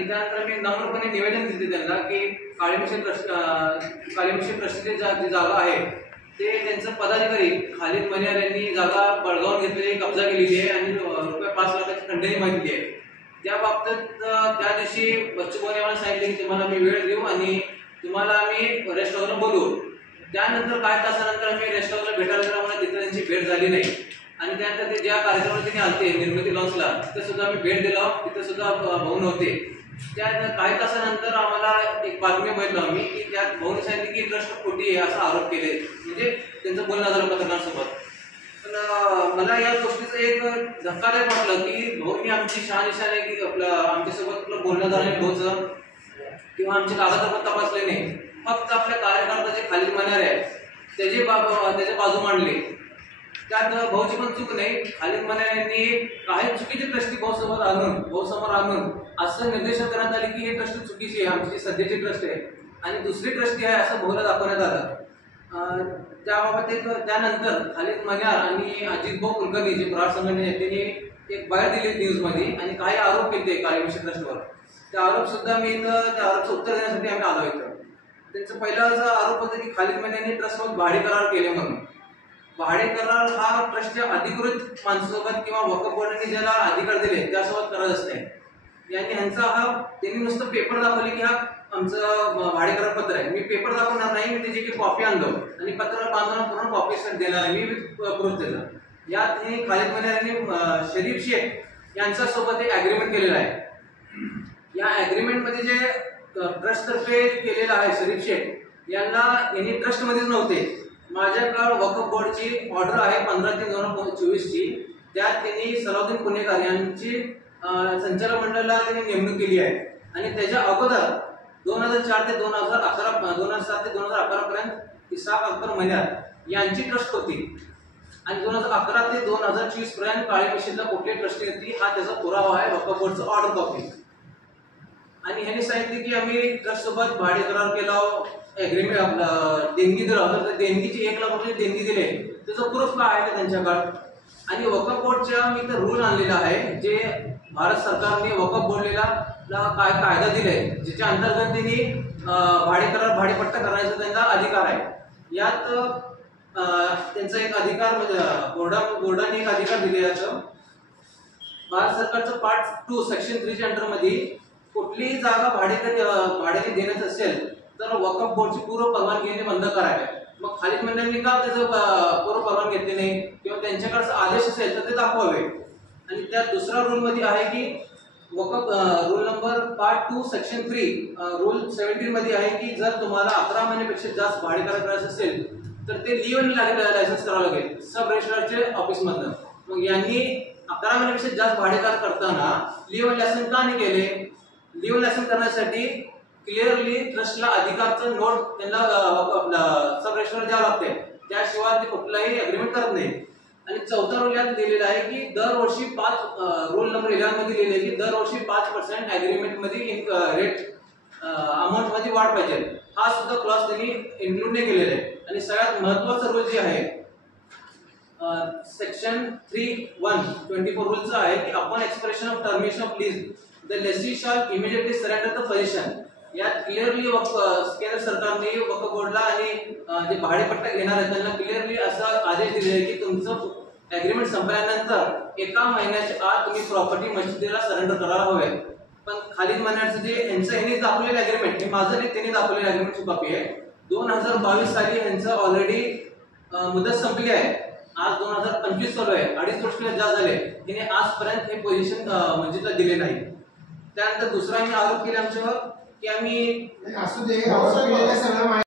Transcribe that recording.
आणि त्यानंतर मी नम्रपणे निवेदन दिले त्यांना की काळे मिशन ट्रस्टची जी जागा आहे ते त्यांचं पदाधिकारी खालिद मनियार यांनी जागा बळगावून घेतलेली, कब्जा केलेली आहे आणि ₹5 लाखाची खंडणी मागितली आहे. त्या बाबतीत त्या दिवशी बच्चू भाऊने आम्हाला सांगितले की तुम्हाला मी वेळ देऊ आणि तुम्हाला आम्ही रेस्ट हाऊसला बोलवू. त्यानंतर काही तासानंतर आम्ही रेस्ट हाऊसला भेटायला गेलो, आम्हाला तिथे त्यांची भेट झाली नाही. आणि त्यानंतर ते ज्या कार्यक्रमाला त्यांनी आलते निर्मिती लॉन्सला तिथे सुद्धा आम्ही भेट दिला, तिथे सुद्धा भाऊ नव्हते. त्या काही तासानंतर आम्हाला एक बातमी बघितलं आम्ही की त्यात भाऊने सांगितले की ट्रस्ट खोटी आहे असा आरोप केले, म्हणजे त्यांचं बोलणं झालं पत्रकारांसोबत. पण मला या गोष्टीचं एक धक्कादायक वाटलं की भाऊनी आमची शहानिशाने की आमच्यासोबत बोलणं झालं नाही भाऊचं किंवा आमचे कागदपत्र तपासले नाही. फक्त आपल्या कार्यकर्ता जे खालिद मनियार आहे त्याची बाजू मांडली. त्यात भाऊची पण चूक नाही. खालिद मनियार यांनी काही चुकीची ट्रस्टी भाऊसमोर आणून असं निर्देशन करण्यात आले की हे ट्रस्ट चुकीची आहे, आमची जी सध्याची ट्रस्ट आहे आणि दुसरी ट्रस्टी आहे असं भाऊला दाखवण्यात आलं. त्याबाबत त्यानंतर खालिद मनियार आणि अजित भाऊ कुलकर्णी जे प्रहार संघटने त्यांनी एक बाहेर दिली न्यूजमध्ये आणि काही आरोप केले काळे मिशन ट्रस्टवर. ते आरोप सुद्धा मी इथं त्या आरोपचं उत्तर देण्यासाठी आम्ही आलो इथं. त्यांचं पहिला असा आरोप होता की खालिद मनियार यांनी ट्रस्टवर भाडे करार केले म्हणून. भाडे करार हा ट्रस्टच्या अधिकृत माणसासोबत किंवा वक्फ बोर्डाने ज्याला अधिकार दिले त्यासोबत करत असते. यांनी त्यांनी नुसतं पेपर दाखवले की हा आमचं भाडे करार पत्र आहे. मी पेपर दाखवणार नाही, मी त्याची कॉपी आणलो आणि पत्र बांधून पूर्ण कॉपी देणार आहे, मी प्रूफ देणार. यात हे खालिद मनियार यांनी शरीफ शेख यांच्यासोबत एक ॲग्रीमेंट केलेलं आहे. या ॲग्रीमेंटमध्ये जे ट्रस्टतर्फे केलेलं आहे शरीफ शेख यांनी ट्रस्टमध्येच नव्हते. माझ्याकडे वक्फ बोर्डची ऑर्डर आहे 15/3/2024ची. त्यात त्यांनी सलाउद्दीन पुणेकर यांची संचालक मंडळाला त्यांनी नेमणूक केली आहे आणि त्याच्या अगोदर 2004 ते 2007 ते 2011 पर्यंत इसाक अकबर मनियार यांची ट्रस्ट होती आणि 2011 ते 2024 पर्यंत काळे मिशनला कुठली ट्रस्टी होती हा त्याचा पुरावा आहे, वक्फ बोर्डचं ऑर्डर कॉपी. आणि ह्यांनी सांगितले की आम्ही ट्रस्ट सोबत भाडे करार केला, ॲग्रीमेंट देणगी दिला होता, तर देणगीची 1 लाख रुपये देणगी दिले, त्याचं प्रूफ काय आहे त्यांच्याकडे. आणि वक्फ बोर्डच्या मी तर रूल आणलेला आहे जे भारत सरकारने वक्फ बोर्डला काय कायदा दिलाय ज्याच्या अंतर्गत त्यांनी भाडे करार भाडेपट्टा करण्याचा त्यांचा अधिकार आहे. यात त्यांचा एक अधिकार म्हणजे बोर्डाने एक अधिकार दिले याचं भारत सरकारचं पार्ट 2 सेक्शन 3च्या अंतर्मध्ये कुठलीही जागा भाड्याने देण्यात असेल तर वक्फ बोर्डची पूर्व परवानगी घेणे बंद करावे. मग खालिद मनियारनी का त्याचं पूर्व परवानगी घेतली नाही किंवा त्यांच्याकडचा आदेश असेल तर ते दाखवावे. आणि त्यात दुसरा रूल मध्ये आहे की वक्फ rule number part 2 section 3 rule 17 मध्ये आहे की जर तुम्हाला 11 महिन्यापेक्षा जास्त भाडे करार करायचं असेल तर ते लिव्ह लायसन्स करावं लागेल सब रजिस्ट्रारचे ऑफिसमधनं. मग यांनी 11 महिन्यापेक्षा जास्त भाडे करार करताना लिव्ह लायसन्स का नाही केले? लिव्ह लायसन्स करण्यासाठी क्लिअरली ट्रस्टला अधिकारचं नोट त्यांना सब रजिस्ट्रार द्यावं लागते, त्याशिवाय ते कुठलाही अग्रीमेंट करत नाही. आणि 4था रूल यात दिलेला आहे की दरवर्षी रूल नंबर 11 मध्ये लिहिले की दरवर्षी 5% अग्रीमेंट मध्ये रेट अमाऊंट मध्ये वाढ पाहिजे. हा सुद्धा क्लॉज त्यांनी इन्क्लूड नाही केलेला आहे. आणि सगळ्यात महत्वाचा रूल जे आहे सेक्शन 3(1)(24) रूलचा आहे की upon expression of termination of lease the Lacey shall immediately surrender the position. यात क्लिअरली केंद्र सरकारने वक्फ बोर्डला आणि जे भाडेपट्टा घेणार आहेत त्यांना क्लिअरली असा आदेश दिले आहे की तुमचं ॲग्रीमेंट संपल्यानंतर 1 महिन्याच्या आत तुम्ही प्रॉपर्टी मस्जिदीला सरेंडर करायला हवे. पण खालिद मनियारचं जे यांनी दाखवलेलं ॲग्रीमेंट हे माझं नाही, त्यांनी दाखवलेलं ॲग्रीमेंटची कॉपी आहे. 2022 साली यांचं ऑलरेडी मुदत संपली आहे. आज 2025 चालू आहे, 2.5 वर्ष जास्त झाले. तिने आजपर्यंत हे पोझिशन मस्जिदला दिले नाही. त्यानंतर दुसरा आरोप केला आमच्यावर की आम्ही